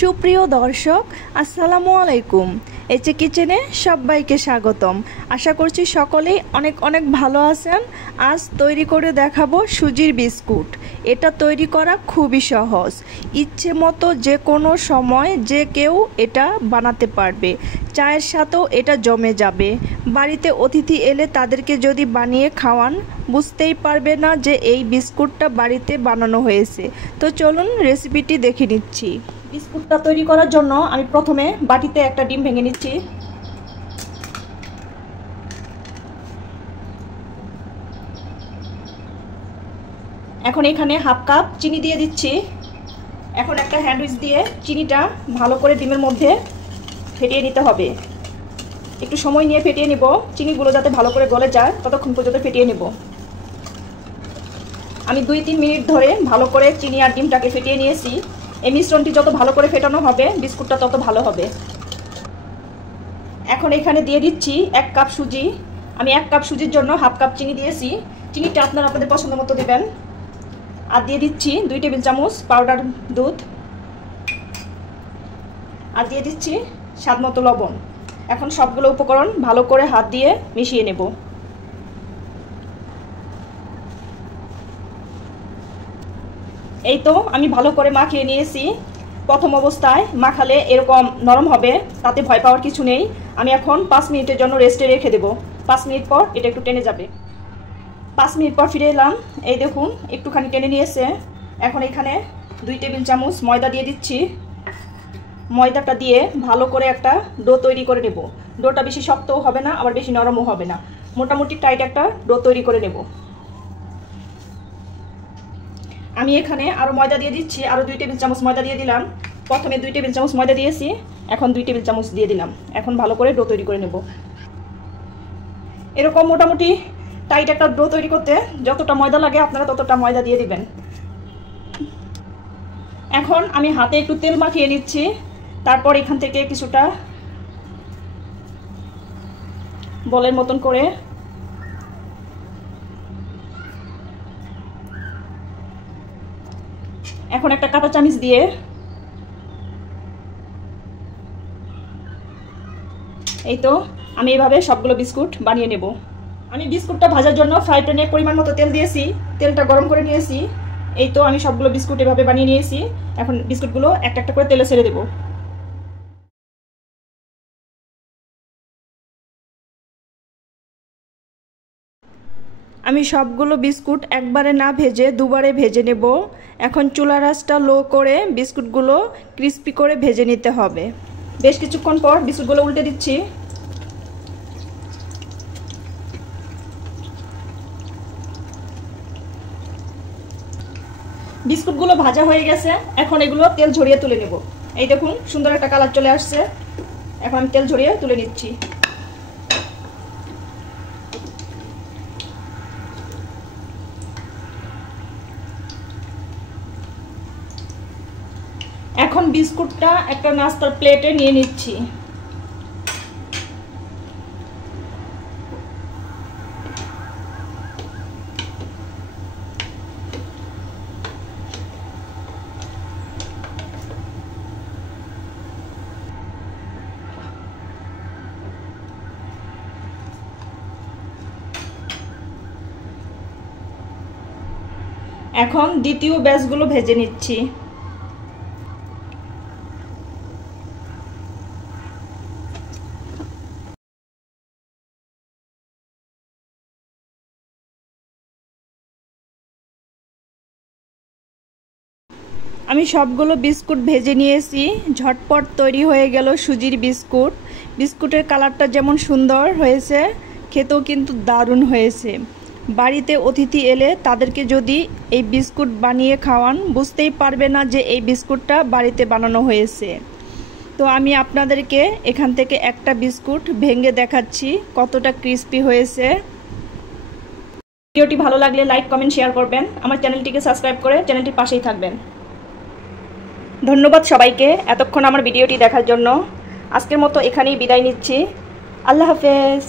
সুপ্রিয় দর্শক আসসালামু আলাইকুম। এচে কিচেনে সবাইকে স্বাগতম। আশা করছি সকলেই অনেক অনেক ভালো আছেন। আজ তৈরি করে দেখাবো সুজির বিস্কুট। এটা তৈরি করা খুবই সহজ, ইচ্ছে মতো যে কোনো সময় যে কেউ এটা বানাতে পারবে। চায়ের সাথেও এটা জমে যাবে। বাড়িতে অতিথি এলে তাদেরকে যদি বানিয়ে খাওয়ান বুঝতেই পারবে না যে এই বিস্কুটটা বাড়িতে বানানো হয়েছে। তো চলুন রেসিপিটি দেখে নিচ্ছি। বিস্কুটটা তৈরি করার জন্য আমি প্রথমে বাটিতে একটা ডিম ভেঙে নিচ্ছি। এখন এখানে হাফ কাপ চিনি দিয়ে দিচ্ছি। এখন একটা হ্যান্ড উইচ দিয়ে চিনিটা ভালো করে ডিমের মধ্যে ফেটিয়ে নিতে হবে। একটু সময় নিয়ে ফেটিয়ে নেব, চিনিগুলো যাতে ভালো করে গলে যায় ততক্ষণ পর্যন্ত ফেটিয়ে নেব। আমি 2-3 মিনিট ধরে ভালো করে চিনি আর ডিমটাকে ফেটিয়ে নিয়েছি। এই মিশ্রণটি যত ভালো করে ফেটানো হবে বিস্কুটটা তত ভালো হবে। এখন এখানে দিয়ে দিচ্ছি 1 কাপ সুজি। আমি 1 কাপ সুজির জন্য হাফ কাপ চিনি দিয়েছি। চিনিটা আপনারা আপনাদের পছন্দ মতো দেবেন। আর দিয়ে দিচ্ছি 2 টেবিল চামচ পাউডার দুধ। আর দিয়ে দিচ্ছি স্বাদ মতো লবণ। এখন সবগুলো উপকরণ ভালো করে হাত দিয়ে মিশিয়ে নেব। এই তো আমি ভালো করে মাখিয়ে নিয়েছি। প্রথম অবস্থায় মাখালে এরকম নরম হবে, তাতে ভয় পাওয়ার কিছু নেই। আমি এখন 5 মিনিটের জন্য রেস্টে রেখে দেব। 5 মিনিট পর এটা একটু টেনে যাবে। 5 মিনিট পর ফিরে এলাম। এই দেখুন একটুখানি টেনে নিয়েছে। এখন এখানে 2 টেবিল চামচ ময়দা দিয়ে দিচ্ছি। ময়দাটা দিয়ে ভালো করে একটা ডো তৈরি করে নেব। ডোটা বেশি শক্তও হবে না আবার বেশি নরমও হবে না, মোটামুটি টাইট একটা ডো তৈরি করে নেব। আমি এখানে আরও ময়দা দিয়ে দিচ্ছি। আরও 2 টেবিল চামচ ময়দা দিয়ে দিলাম। প্রথমে 2 টেবিল চামচ ময়দা দিয়েছি, এখন 2 টেবিল চামচ দিয়ে দিলাম। এখন ভালো করে ডো তৈরি করে নেব। এরকম মোটামুটি টাইট একটা ডো তৈরি করতে যতটা ময়দা লাগে আপনারা ততটা ময়দা দিয়ে দিবেন। এখন আমি হাতে একটু তেল মাখিয়ে নিচ্ছি। তারপর এখান থেকে কিছুটা বলের মতন করে এখন একটা কাঁটা চামচ দিয়ে এই তো আমি এইভাবে সবগুলো বিস্কুট বানিয়ে নেব। আমি বিস্কুটটা ভাজার জন্য ফ্রাই প্যানে পরিমাণ মতো তেল দিয়েছি। তেলটা গরম করে নিয়েছি। এই তো আমি সবগুলো বিস্কুট এভাবে বানিয়ে নিয়েছি। এখন বিস্কুটগুলো একটা একটা করে তেলে ছেড়ে দেব। আমি সবগুলো বিস্কুট একবারে না ভেজে দুবারে ভেজে নেব। এখন চুলার আঁচটা লো করে বিস্কুটগুলো ক্রিস্পি করে ভেজে নিতে হবে। বেশ কিছুক্ষণ পর বিস্কুটগুলো উল্টে দিচ্ছি। বিস্কুটগুলো ভাজা হয়ে গেছে। এখন এগুলো তেল ঝরিয়ে তুলে নেব। এই দেখুন সুন্দর একটা কালার চলে আসছে। এখন আমি তেল ঝরিয়ে তুলে নিচ্ছি। এখন বিস্কুটটা একটা নাস্তার প্লেটে নিয়ে নিচ্ছি। এখন দ্বিতীয় ব্যাচগুলো ভেজে নিচ্ছি। আমি সবগুলো বিস্কুট ভেজে নিয়েছি। ঝটপট তৈরি হয়ে গেল সুজির বিস্কুট। বিস্কুটের কালারটা যেমন সুন্দর হয়েছে, খেতেও কিন্তু দারুণ হয়েছে। বাড়িতে অতিথি এলে তাদেরকে যদি এই বিস্কুট বানিয়ে খাওয়ান বুঝতেই পারবে না যে এই বিস্কুটটা বাড়িতে বানানো হয়েছে। তো আমি আপনাদেরকে এখান থেকে একটা বিস্কুট ভেঙে দেখাচ্ছি কতটা ক্রিস্পি হয়েছে। ভিডিওটি ভালো লাগলে লাইক কমেন্ট শেয়ার করবেন। আমার চ্যানেলটিকে সাবস্ক্রাইব করে চ্যানেলটির পাশেই থাকবেন। ধন্যবাদ সবাইকে এতক্ষণ আমার ভিডিওটি দেখার জন্য। আজকের মতো এখানেই বিদায় নিচ্ছি। আল্লাহ হাফেজ।